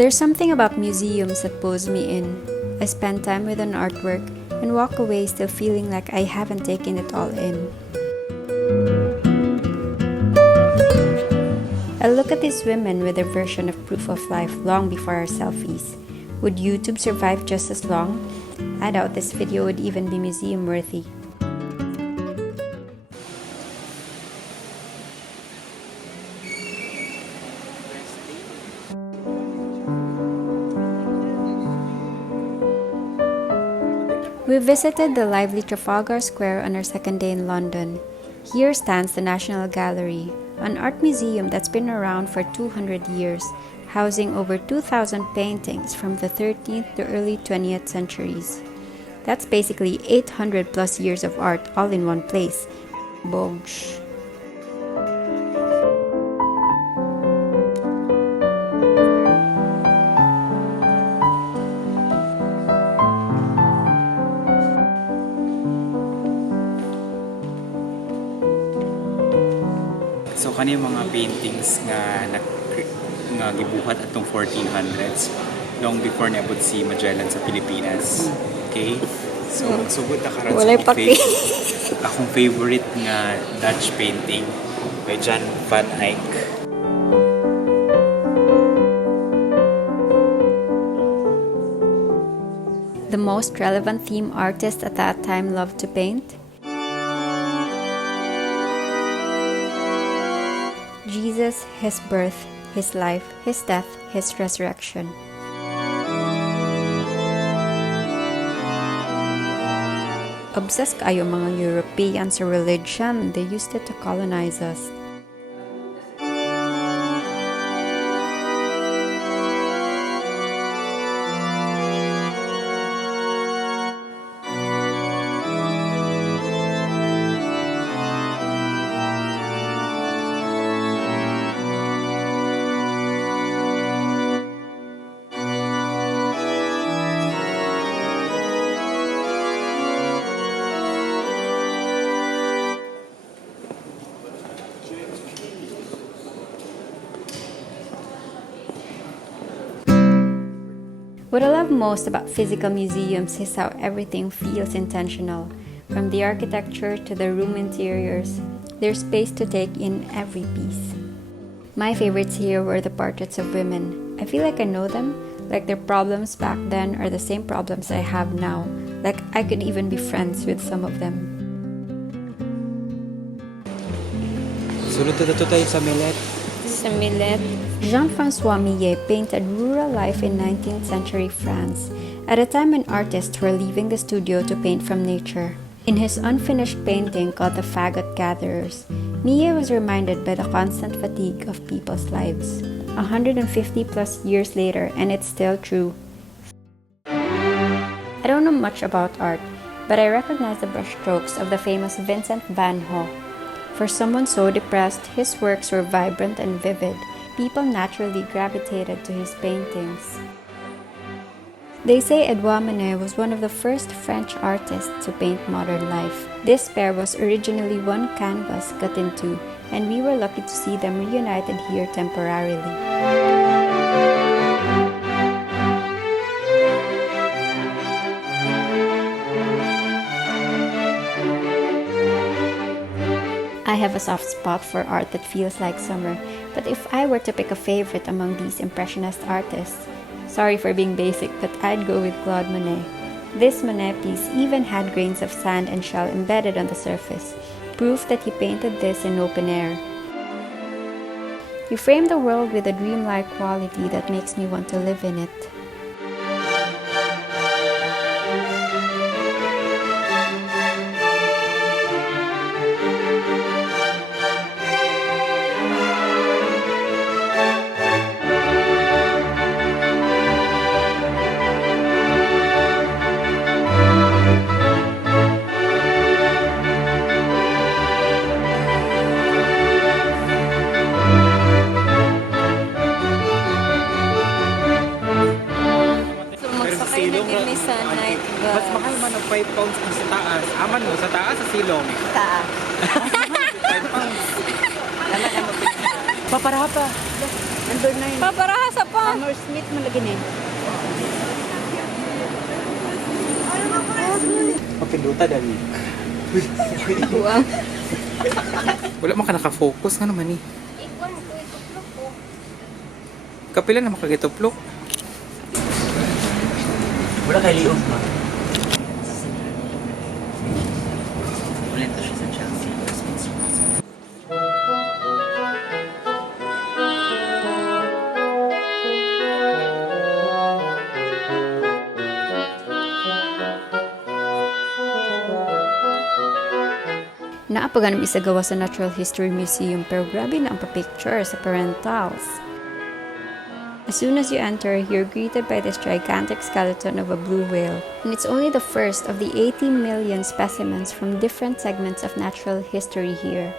There's something about museums that pulls me in. I spend time with an artwork and walk away still feeling like I haven't taken it all in. I look at these women with their version of proof of life long before our selfies. Would YouTube survive just as long? I doubt this video would even be museum worthy. We visited the lively Trafalgar Square on our second day in London. Here stands the National Gallery, an art museum that's been around for 200 years, housing over 2,000 paintings from the 13th to early 20th centuries. That's basically 800 plus years of art all in one place. Bogs. So kani mga paintings nga gibuhat atong 1400s long before niabot si Magellan sa Pilipinas. Okay? So magsugod ta karon sa akong favorite nga Dutch painting by Jan van Eyck. The most relevant theme artists at that time loved to paint. Jesus, His birth, His life, His death, His resurrection. Obsessed kayo mga Europeans sa religion, they used it to colonize us. What I love most about physical museums is how everything feels intentional. From the architecture to the room interiors, there's space to take in every piece. My favorites here were the portraits of women. I feel like I know them, like their problems back then are the same problems I have now, like I could even be friends with some of them. Sunod na tayo sa Millet. Jean-François Millet painted rural life in 19th century France, at a time when artists were leaving the studio to paint from nature. In his unfinished painting called The Faggot Gatherers, Millet was reminded by the constant fatigue of people's lives. 150 plus years later, and it's still true. I don't know much about art, but I recognize the brushstrokes of the famous Vincent van Gogh. For someone so depressed, his works were vibrant and vivid. People naturally gravitated to his paintings. They say Edouard Manet was one of the first French artists to paint modern life. This pair was originally one canvas cut in two, and we were lucky to see them reunited here temporarily. I have a soft spot for art that feels like summer, but if I were to pick a favorite among these Impressionist artists, sorry for being basic, but I'd go with Claude Monet. This Monet piece even had grains of sand and shell embedded on the surface, proof that he painted this in open air. He framed the world with a dreamlike quality that makes me want to live in it. Mas mahal man ang 5 pounds sa taas. Aman mo, sa taas sa silong. Taas. 5 pounds. Paparapa. Andun na yun. Pabarahasa pa. Hammer Smith malagin eh. Mapinduta dali. Buwang. Wala man ka nakafocus. Nga naman eh. Kapila na makagituplok. Wala kay Leo, ma. Ulit siya sa Chelsea. Naapaganam isagawa sa Natural History Museum pero grabe na ang pa-picture sa parentals. As soon as you enter, you're greeted by this gigantic skeleton of a blue whale, and it's only the first of the 80 million specimens from different segments of natural history here.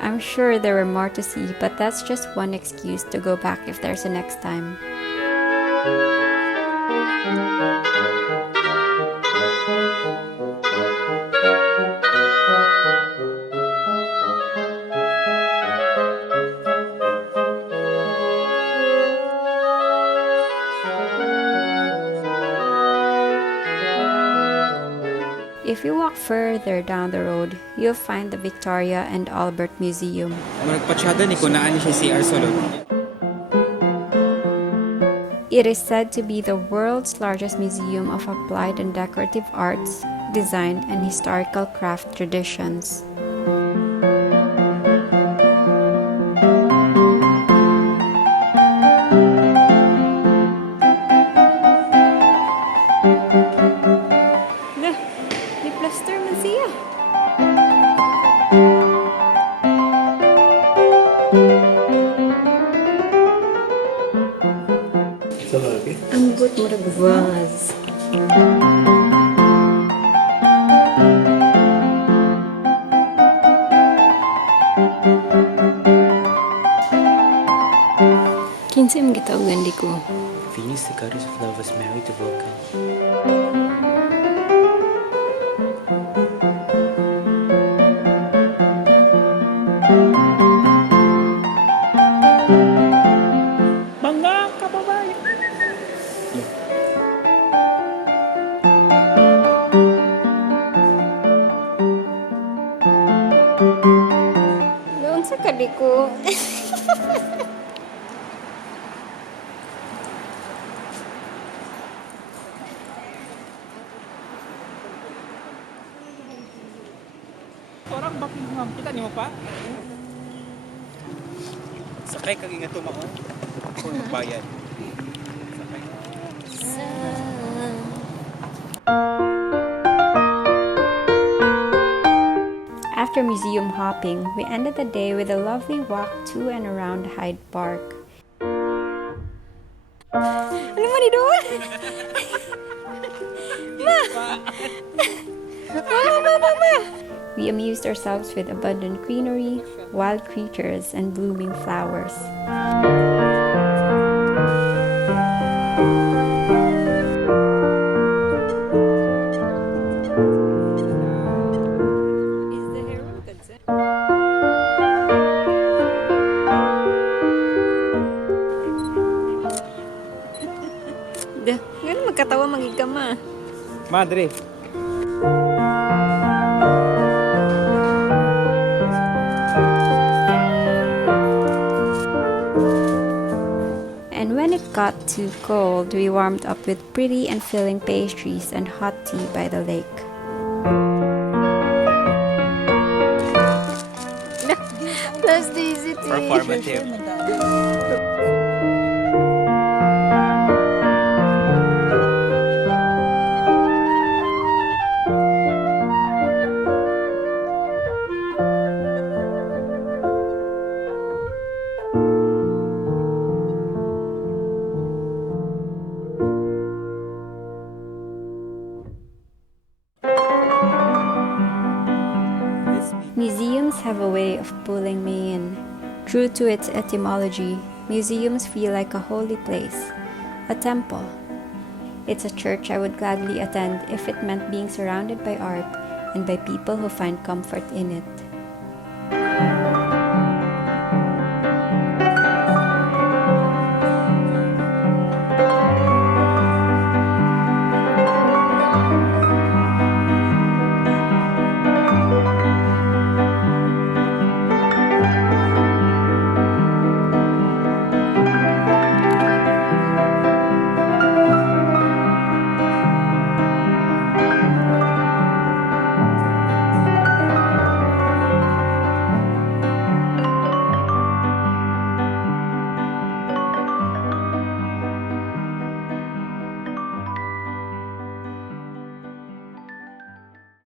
I'm sure there were more to see, but that's just one excuse to go back if there's a next time. If you walk further down the road, you'll find the Victoria and Albert Museum. Nagpatsyada ni kunaan siya CR Solot. It is said to be the world's largest museum of applied and decorative arts, design, and historical craft traditions. Plaster man siya. Ambot mo vase. Kinsa yung gitawagan di ko? Venus, the goddess of love, was married to Vulcan. Mga kababayan! Doon sa kadiko. Orang Buckingham. Kita niyo pa? Sakay kang ingat tumako. Kung magbayad. Sakay. After museum hopping, we ended the day with a lovely walk to and around Hyde Park. Ano man ni doon? We amused ourselves with abundant greenery, wild creatures, and blooming flowers. Is the hero consent? Madre. And when it got too cold, we warmed up with pretty and filling pastries and hot tea by the lake. Plasticity. Performative. Museums have a way of pulling me in. True to its etymology, museums feel like a holy place, a temple. It's a church I would gladly attend if it meant being surrounded by art and by people who find comfort in it.